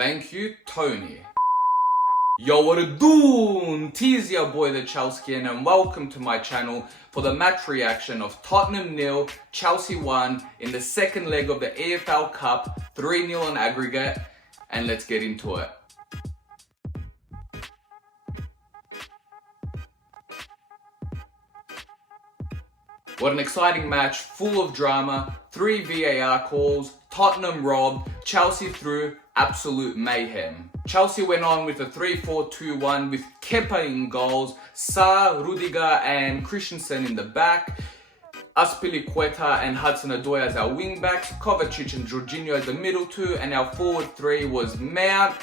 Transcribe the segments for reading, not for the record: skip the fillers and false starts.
Thank you, Tony. Yo, what it doon? Tease your boy the Chelskian and welcome to my channel for the match reaction of Tottenham 0, Chelsea 1 in the second leg of the EFL Cup, 3-0 on aggregate, and let's get into it. What an exciting match, full of drama, 3 VAR calls, Tottenham robbed, Chelsea through, absolute mayhem. Chelsea went on with a 3-4-2-1 with Kepa in goals, Sarr, Rudiger and Christensen in the back, Azpilicueta and Hudson-Odoi as our wing backs, Kovacic and Jorginho as the middle two, and our forward three was Mount,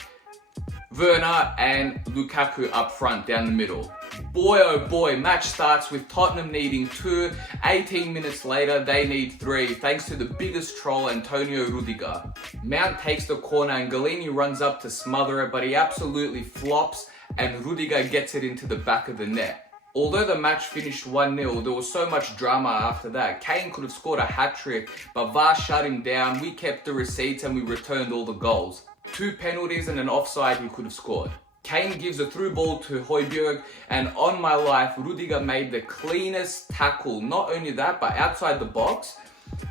Werner and Lukaku up front down the middle. Boy oh boy, match starts with Tottenham needing 2, 18 minutes later they need 3 thanks to the biggest troll Antonio Rudiger. Mount takes the corner and Galini runs up to smother it, but he absolutely flops and Rudiger gets it into the back of the net. Although the match finished 1-0, there was so much drama after that. Kane could have scored a hat-trick, but VAR shut him down, we kept the receipts and we returned all the goals. 2 penalties and an offside he could have scored. Kane gives a through ball to Højbjerg, and on my life, Rudiger made the cleanest tackle. Not only that, but outside the box.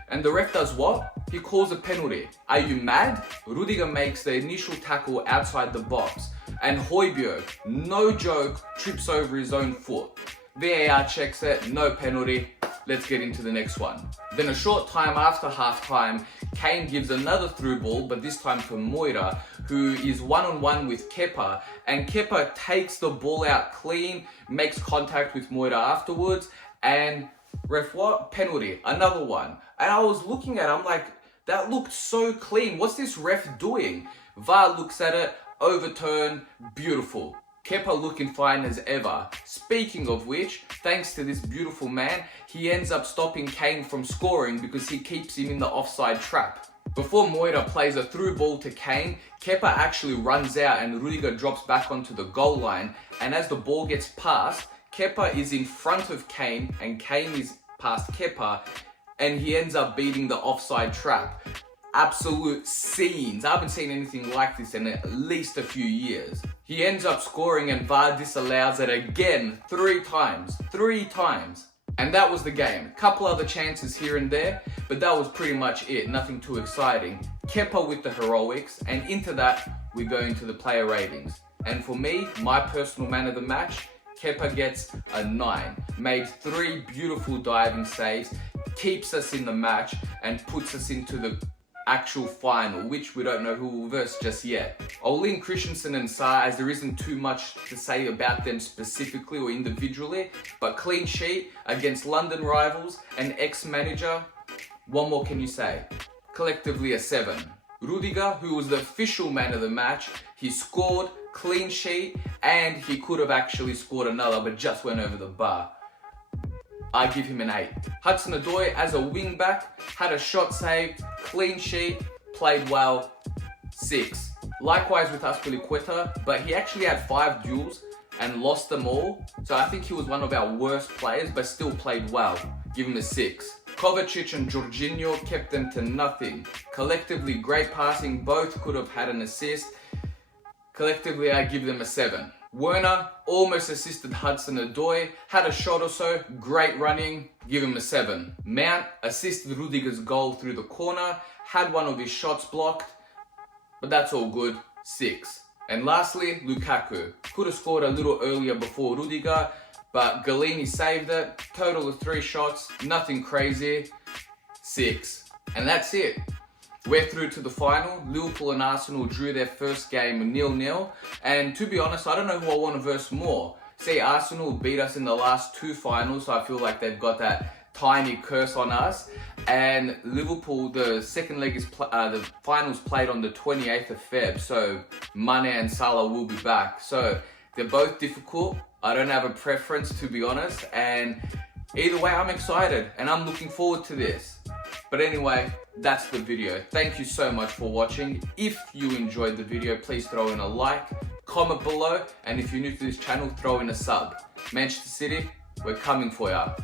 And the ref does what? He calls a penalty. Are you mad? Rudiger makes the initial tackle outside the box. And Højbjerg, no joke, trips over his own foot. VAR checks it, no penalty. Let's get into the next one. Then a short time after half-time, Kane gives another through ball, but this time to Moira, who is one-on-one with Kepa, and Kepa takes the ball out clean, makes contact with Moira afterwards, and ref what? Penalty, another one. And I was looking at it, I'm like, that looked so clean. What's this ref doing? VAR looks at it, overturn, beautiful. Kepa looking fine as ever. Speaking of which, thanks to this beautiful man, he ends up stopping Kane from scoring because he keeps him in the offside trap. Before Moira plays a through ball to Kane, Kepa actually runs out and Rudiger drops back onto the goal line, and as the ball gets passed, Kepa is in front of Kane and Kane is past Kepa and he ends up beating the offside trap. Absolute scenes. I haven't seen anything like this in at least a few years. He ends up scoring and VAR disallows it again 3 times. 3 times. And that was the game. Couple other chances here and there, but that was pretty much it. Nothing too exciting. Kepa with the heroics, and into that we go into the player ratings. And for me, my personal man of the match, Kepa gets a 9. Made 3 beautiful diving saves, keeps us in the match and puts us into the actual final, which we don't know who will verse just yet. I'll link Christensen and Sarr as there isn't too much to say about them specifically or individually, but clean sheet against London rivals and ex-manager, what more can you say? Collectively a 7. Rudiger, who was the official man of the match, he scored, clean sheet, and he could have actually scored another but just went over the bar. I give him an 8. Hudson-Odoi as a wing back, had a shot saved, clean sheet, played well, 6. Likewise with Azpilicueta, but he actually had 5 duels and lost them all. So I think he was one of our worst players, but still played well. Give him a 6. Kovacic and Jorginho kept them to nothing. Collectively great passing, both could have had an assist. Collectively I give them a 7. Werner almost assisted Hudson-Odoi, had a shot or so, great running, give him a 7. Mount assisted Rudiger's goal through the corner, had one of his shots blocked, but that's all good, 6. And lastly, Lukaku. Could have scored a little earlier before Rudiger, but Galini saved it, total of 3 shots, nothing crazy, 6. And that's it. We're through to the final. Liverpool and Arsenal drew their first game 0-0. And to be honest, I don't know who I want to verse more. See, Arsenal beat us in the last 2 finals, so I feel like they've got that tiny curse on us. And Liverpool, the second leg is the finals played on the 28th of Feb. So Mane and Salah will be back. So they're both difficult. I don't have a preference, to be honest. And either way, I'm excited and I'm looking forward to this. But anyway, that's the video. Thank you so much for watching. If you enjoyed the video, please throw in a like, comment below, and if you're new to this channel, throw in a sub. Manchester City, we're coming for ya.